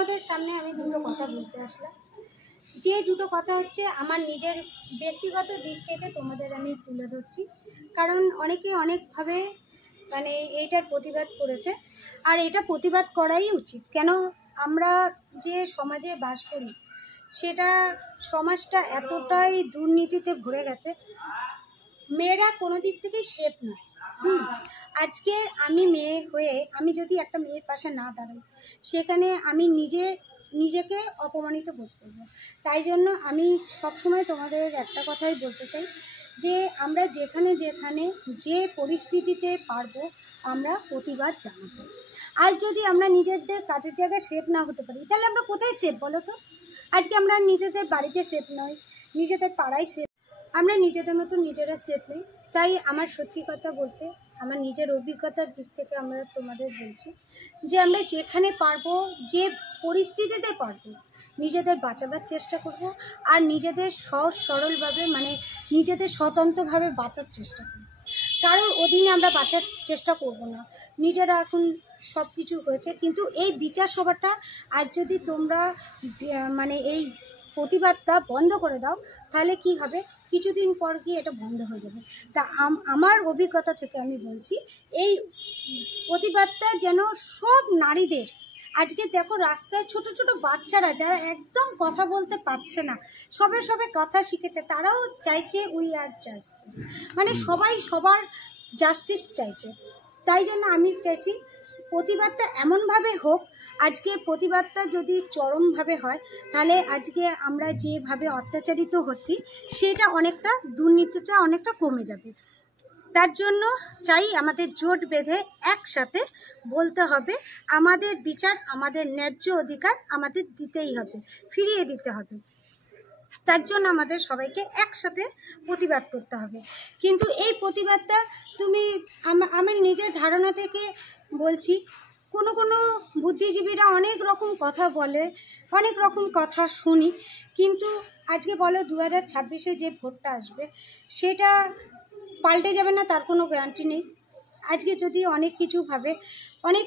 তোমাদের সামনে আমি দুটো কথা বলতে আসলাম। যে দুটো কথা হচ্ছে আমার নিজের ব্যক্তিগত দিক থেকে তোমাদের আমি তুলে ধরছি, কারণ অনেকে অনেকভাবে মানে এইটার প্রতিবাদ করেছে, আর এটা প্রতিবাদ করাই উচিত। কেন, আমরা যে সমাজে বাস করি সেটা সমাজটা এতটাই দুর্নীতিতে ভরে গেছে, মেয়েরা কোনো দিক থেকেই সেফ নয়। আজকে আমি মেয়ে হয়ে আমি যদি একটা মেয়ের পাশে না দাঁড়াই, সেখানে আমি নিজেকে অপমানিত বোধ করব। তাই জন্য আমি সবসময় তোমাদের একটা কথাই বলতে চাই যে আমরা যেখানে যেখানে যে পরিস্থিতিতে পারবো আমরা প্রতিবাদ জানাবো। আর যদি আমরা নিজেদের কাজের জায়গায় সেফ না হতে পারি, তাহলে আমরা কোথায় সেফ বলো তো? আজকে আমরা নিজেদের বাড়িতে সেফ নই, নিজেদের পাড়ায় সেফ, আমরা নিজেদের মতো নিজেরা সেফ নেই। তাই আমার সত্যি কথা বলতে, আমার নিজের অভিজ্ঞতার দিক থেকে আমরা তোমাদের বলছি যে আমরা যেখানে পারবো, যে পরিস্থিতিতে পারবো, নিজেদের বাঁচাবার চেষ্টা করব, আর নিজেদের সহজ সরলভাবে মানে নিজেদের স্বতন্ত্রভাবে বাঁচার চেষ্টা করব। কারোর অধীনে আমরা বাঁচার চেষ্টা করব না। নিজেরা এখন সব কিছু হয়েছে, কিন্তু এই বিচার সভাটা আজ যদি তোমরা মানে এই প্রতিবাদটা বন্ধ করে দাও, তাহলে কি হবে, কিছুদিন পর গিয়ে এটা বন্ধ হয়ে যাবে। তা আমার অভিজ্ঞতা থেকে আমি বলছি, এই প্রতিবাদটা যেন সব নারীদের, আজকে দেখো রাস্তায় ছোট ছোট বাচ্চারা যারা একদম কথা বলতে পারছে না, সবে কথা শিখেছে, তারাও চাইছে উই আর জাস্টিস, মানে সবাই সবার জাস্টিস চাইছে। তাই জন্য আমি চাইছি প্রতিবাদটা এমনভাবে হোক, আজকে প্রতিবাদটা যদি চরমভাবে হয়, তাহলে আজকে আমরা যেভাবে অত্যাচারিত হচ্ছি সেটা অনেকটা, দুর্নীতিটা অনেকটা কমে যাবে। তার জন্য চাই আমাদের জোট বেঁধে একসাথে বলতে হবে আমাদের বিচার, আমাদের ন্যায্য অধিকার আমাদের দিতেই হবে, ফিরিয়ে দিতে হবে। তার জন্য আমাদের সবাইকে একসাথে প্রতিবাদ করতে হবে। কিন্তু এই প্রতিবাদটা তুমি আমার নিজের ধারণা থেকে বলছি, কোনো বুদ্ধিজীবীরা অনেক রকম কথা বলে, অনেক রকম কথা শুনি, কিন্তু আজকে বলো 2026-এ যে ভোটটা আসবে সেটা পাল্টে যাবে না তার কোনো গ্যারান্টি নেই। আজকে যদি অনেক কিছু ভাবে, অনেক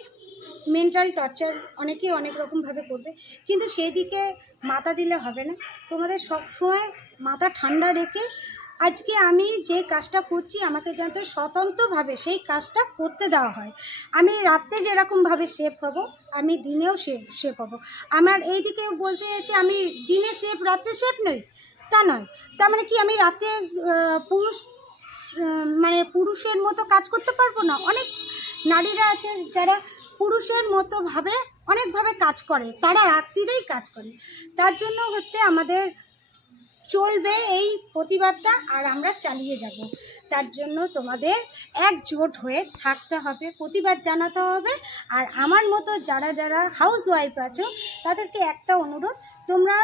মেন্টাল টর্চার অনেকেই অনেক রকমভাবে করবে, কিন্তু সেই দিকে মাথা দিলে হবে না। তোমাদের সবসময় মাথা ঠান্ডা রেখে আজকে আমি যে কাজটা করছি আমাকে যাতে স্বতন্ত্রভাবে সেই কাজটা করতে দেওয়া হয়। আমি রাত্রে যেরকমভাবে সেফ হব, আমি দিনেও সেফ হব। আমার এই দিকে বলতে চাইছি আমি দিনে সেফ, রাত্রে সেফ নই তা নয়। তার মানে কি আমি রাতে পুরুষের মতো কাজ করতে পারবো না? অনেক নারীরা আছে যারা পুরুষের মতো অনেকভাবে কাজ করে, তারা রাত্রিরেই কাজ করে। তার জন্য হচ্ছে আমাদের চলবে এই প্রতিবাদটা, আর আমরা চালিয়ে যাব। তার জন্য তোমাদের একজোট হয়ে থাকতে হবে, প্রতিবাদ জানাতে হবে। আর আমার মতো যারা হাউস ওয়াইফ আছো তাদেরকে একটা অনুরোধ, তোমরা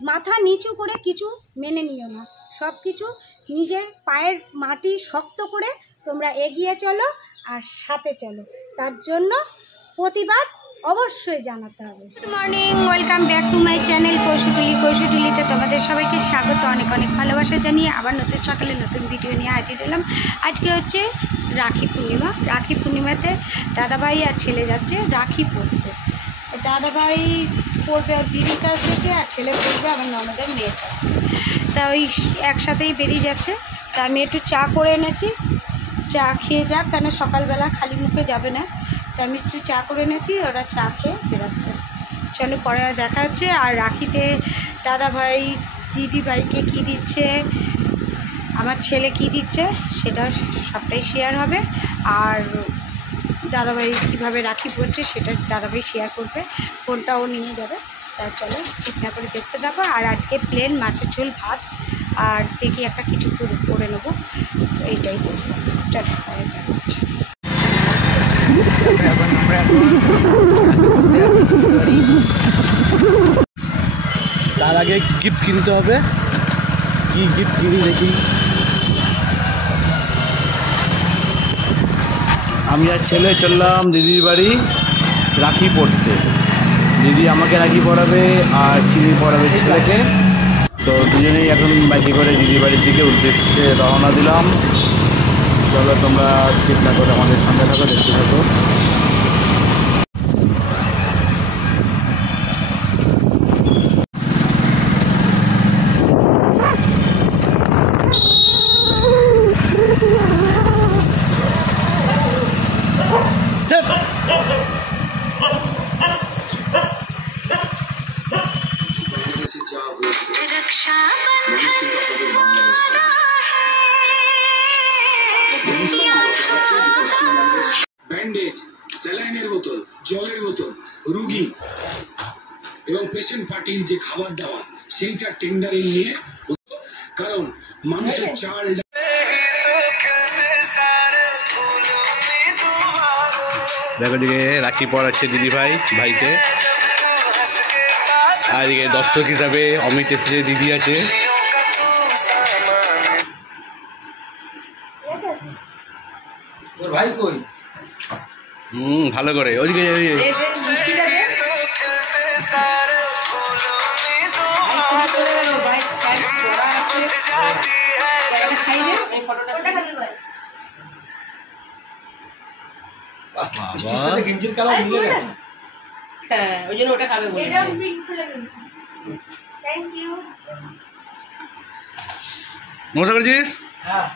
মাথা নিচু করে কিছু মেনে নিও না, সব কিছু নিজের পায়ের মাটি শক্ত করে তোমরা এগিয়ে চলো আর সাথে চলো। তার জন্য প্রতিবাদ অবশ্যই জানাতে হবে। Good morning, welcome back to my channel কৌশটুলিতে তোমাদের সবাইকে স্বাগত, অনেক অনেক ভালোবাসা জানিয়ে আবার নতুন সকালে নতুন ভিডিও নিয়ে হাজির হলাম। আজকে হচ্ছে রাখি পূর্ণিমা। রাখি পূর্ণিমাতে দাদাভাই আর ছেলে যাচ্ছে রাখি পরতে। দাদাভাই পড়বে ওর দিদির কাছ থেকে, আর ছেলে পড়বে আমার ননদের মেয়ের কাছ থেকে। তা ওই একসাথেই বেরিয়ে যাচ্ছে। তা আমি একটু চা করে এনেছি, চা খেয়ে যাক, কেন সকালবেলা খালি মুখে যাবে না। তা আমি একটু চা করে এনেছি, ওরা চা খেয়ে বেরাচ্ছে। চলো পরে দেখা হচ্ছে। আর রাখিতে দাদাভাই দিদিভাইকে কী দিচ্ছে, আমার ছেলে কী দিচ্ছে, সেটা সবটাই শেয়ার হবে। আর দাদাভাই কীভাবে রাখি পড়ছে সেটা দাদাভাই শেয়ার করবে, ফোনটাও নিয়ে যাবে। তাই চলো স্কিপ না করে দেখতে থাকো। আর আজকে প্লেন মাছের ঝোল, ভাত, আর দেখি একটা কিছু করে নেবো, এইটাই করবো। টাটা, পরে যাচ্ছে। তার আগে গিফট কিনতে হবে। কি গিফট কিনি দেখি। আমি আর ছেলে চললাম দিদির বাড়ি রাখি পড়তে। দিদি আমাকে রাখি পড়াবে আর চিনি পড়াবে ছেলেকে। তো দুজনেই এখন বাইকে করে দিদির বাড়ির দিকে উদ্দেশ্যে রওনা দিলাম। চলো তোমরা স্কিপ না করে আমাদের সঙ্গে থাকো, দেখতে থাকো। রেশন পার্টির যে খাবার দাবার সেইটা টেন্ডারিং নিয়ে, কারণ মানুষের চাল দেখো দিকে রাখি পরাচ্ছে দিদি ভাইকে, আর এদিকে দর্শক হিসাবে অমিত এসেছে, দিদি আছে। ভাই কই? ভালো করে ওদিকে গেঞ্জির কালার মিলে গেছে। হ্যাঁ, ওই জন্য ওটা খাবে বলেছে। মজা করেছিস? হ্যাঁ,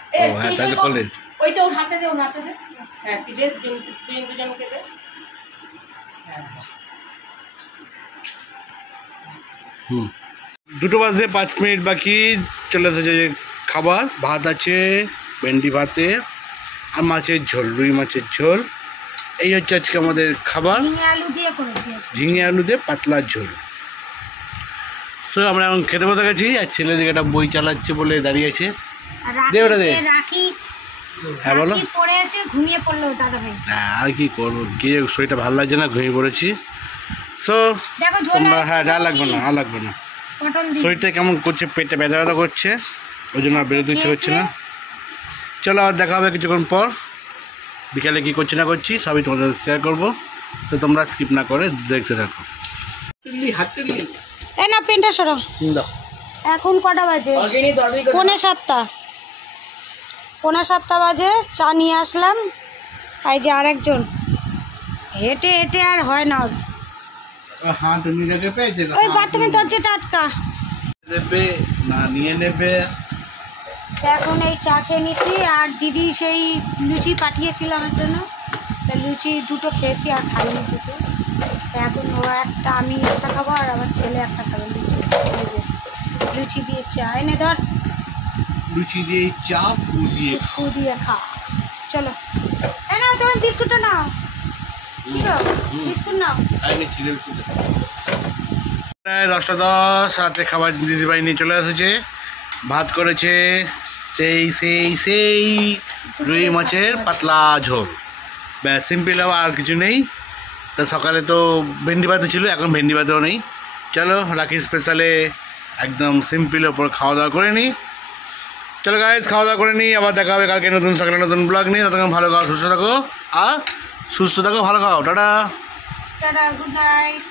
হ্যাঁ, তাই তো করলে। ওইটা ওর হাতে দে, ওর হাতে দে। হ্যাঁ, তুই দে, দুজনকে দে। হ্যাঁ। 2টো বাজতে 5 মিনিট বাকি। চলে এসেছে যে খাবার, ভাত আছে, ভেন্ডি ভাতে আর মাছের ঝোল, রুই মাছের ঝোল। এই হচ্ছে আজকে আমাদের খাবার, ঝিঙে আলু দিয়ে করেছি আজকে। ঝিঙে আলু দিয়ে পাতলা ঝোল। সো আমরা এখন খেতে বসে গেছি, আর ছেলে দিকে একটা বই চালাচ্ছে বলে দাঁড়িয়েছে। আর দে ওটা দে। রাখি হ্যাঁ বলো। রাখি পরে এসে ঘুমিয়ে পড়লো দাদা ভাই। হ্যাঁ, আর কি করবো, গিয়ে শরীরটা ভালো লাগছে না, ঘুমিয়ে পড়েছি। সো দেখো ঝোল তোমরা, আর হ্যাঁ আর লাগবে না, আর লাগবে না। পটল দিয়ে শরীরটা কেমন করছে, পেটে ব্যথা ব্যথা করছে, ওই জন্য আর বেরোতে ইচ্ছে করছে না। চলো আর দেখা হবে কিছুক্ষণ পর, বিকালে কী করছি না করছি সবই তোমাদের শেয়ার করবো, তো তোমরা স্কিপ না করে দেখতে থাকো। এই না পেনটা সরো। দাও। এখন কটা বাজে? অর্গানিক তরকারি করে 6:45। 6:45 বাজে, চা নিয়ে আসলাম। এই যে আরেকজন হেঁটে হেঁটে আর হয় না ওর। হ্যাঁ, তুমি রেখে পেয়েছে ওই বাথরুমে দরজা টাটকা। নেবে না, নিয়ে নেবে। এখন এই চা খেয়ে নিচ্ছি, আর দিদি সেই লুচি পাঠিয়েছিল আমার জন্য, তা লুচি 2টো খেয়েছি, আর খাইনি 2টো। এখন ও একটা, আমি একটা খাবো, আর আমার ছেলে একটা খাবে লুচি। এই যে লুচি দিয়ে চা এনে ধর, লুচি দিয়ে চা ফু দিয়ে ফু দিয়ে খা। চলো এই নাও, তুমি বিস্কুটটা নাও। কি গো, বিস্কুট নাও। প্রায় 10:10 রাতে খাবার দিদিভাই নিয়ে চলে এসেছে। ভাত করেছে সেই সেই সেই রুই মাছের পাতলা ঝোল, ব্যাস সিম্পল, আর কিছু নেই। তো সকালে তো ভেন্ডি ভাতে ছিল, এখন ভেন্ডি ভাতেও নেই। চলো রাখি স্পেশালে একদম সিম্পলের ওপর খাওয়া দাওয়া করে নিই। চলো গাইজ, খাওয়া দাওয়া করে নিই, আবার দেখা হবে কালকে নতুন সকালে নতুন ব্লগ নিই। ততক্ষণ ভালো খাও, সুস্থ থাকো, আর সুস্থ থাকো, ভালো খাও, টাটা। Tata, good night.